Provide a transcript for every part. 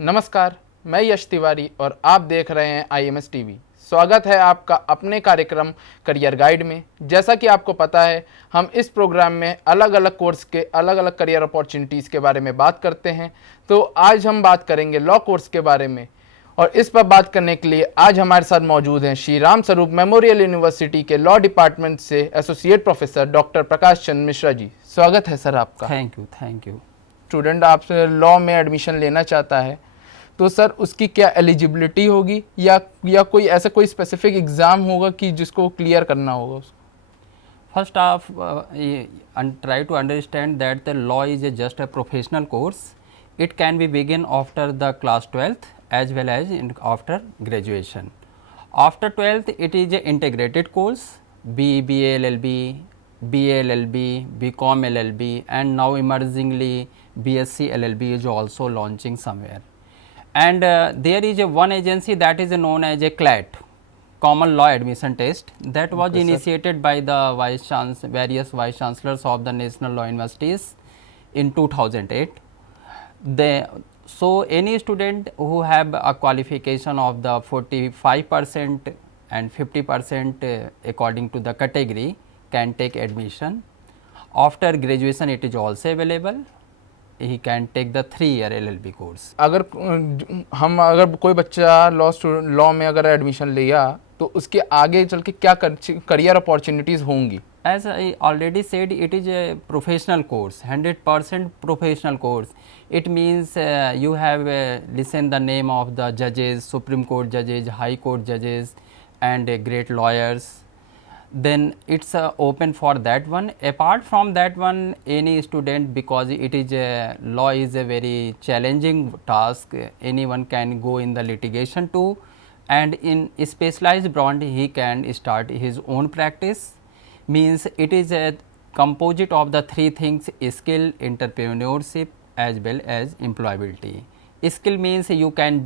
नमस्कार, मैं यश तिवारी और आप देख रहे हैं IMS टीवी। स्वागत है आपका अपने कार्यक्रम करियर गाइड में। जैसा कि आपको पता है, हम इस प्रोग्राम में अलग अलग कोर्स के अलग अलग करियर अपॉर्चुनिटीज़ के बारे में बात करते हैं। तो आज हम बात करेंगे लॉ कोर्स के बारे में, और इस पर बात करने के लिए आज हमारे साथ मौजूद हैं श्री राम स्वरूप मेमोरियल यूनिवर्सिटी के लॉ डिपार्टमेंट से associate professor doctor Prakash Chandra Mishra ji. स्वागत है सर आपका। Thank you. स्टूडेंट आपसे लॉ में एडमिशन लेना चाहता है, तो सर उसकी क्या एलिजिबिलिटी होगी या कोई ऐसा कोई स्पेसिफिक एग्ज़ाम होगा कि जिसको क्लियर करना होगा उसको? First off, try to understand that the law is just a professional course. It can be begin after the class 12th as well as after graduation. After 12th, it is a integrated course, BA LLB, BA LLB, BCom LLB, and now emergingly BSc LLB is also launching somewhere. And there is a one agency that is known as a CLAT, Common Law Admission Test, that was initiated by the various vice chancellors of the national law universities in 2008. So any student who have a qualification of the 45% and 50% according to the category can take admission. After graduation, it is also available. He can take the 3-year LLB course. अगर कोई बच्चा law में अगर admission लिया, तो उसके आगे चल के क्या करियर अपॉर्चुनिटीज़ होंगी? As I already said, it is a professional course, 100% professional course. It means you have listened the name of the judges, Supreme Court judges, High Court judges, and great lawyers. Then it's open for that one. Apart from that one, any student, because it is law is a very challenging task, anyone can go in the litigation too, and in specialized branch he can start his own practice. Means it is a composite of the three things: skill, entrepreneurship, as well as employability. Skill means you can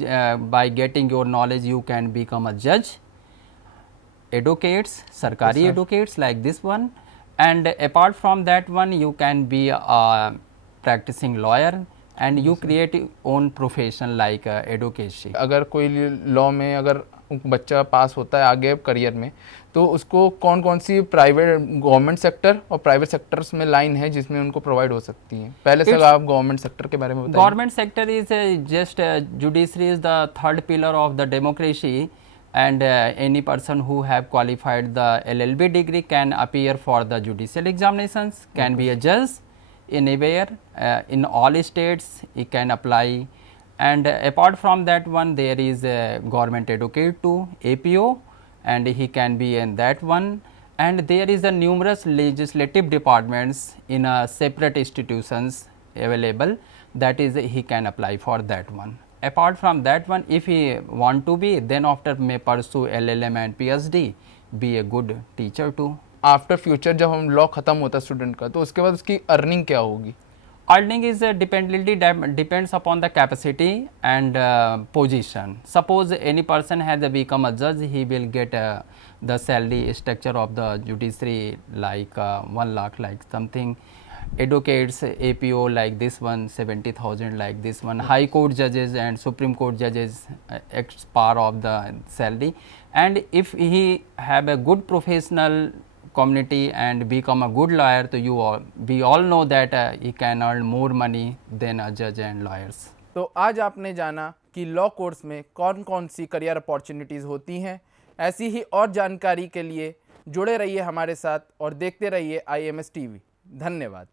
by getting your knowledge you can become a judge, advocates, sarkari advocates like this one, and apart from that one you can be a practicing lawyer and you create own profession like advocacy. अगर कोई law में अगर बच्चा पास होता है आगे career में, तो उसको कौन कौन सी प्राइवेट, गवर्नमेंट सेक्टर और प्राइवेट सेक्टर्स में लाइन है जिसमें उनको प्रोवाइड हो सकती हैं? पहले से आप गवर्नमेंट सेक्टर के बारे में बताइए। Government sector is just judiciary is the third pillar of the democracy, and any person who have qualified the LLB degree can appear for the judicial examinations, can be a judge anywhere in all states he can apply. And apart from that one, there is a government advocate too, APO, and he can be in that one. And there is a numerous legislative departments in separate institutions available, that is he can apply for that one. Apart from that one, if he want to be, then after may pursue LLM and PhD, be a good teacher too. After future जब हम law खत्म होता है student का, तो उसके बाद उसकी अर्निंग क्या होगी? Earning is depends upon the capacity and position. Suppose any person has become a judge, he will get the salary structure of the judiciary like 1 lakh, like something. Advocates, APO like this one, 70,000 like this one. High Court judges and Supreme Court judges X par of the salary. And if he have a good professional community and become a good lawyer, so we all know that he can earn more money than a judge and lawyers. तो आज आपने जाना कि law course में कौन कौन सी career opportunities होती हैं। ऐसी ही और जानकारी के लिए जुड़े रहिए हमारे साथ और देखते रहिए IMS टीवी। धन्यवाद।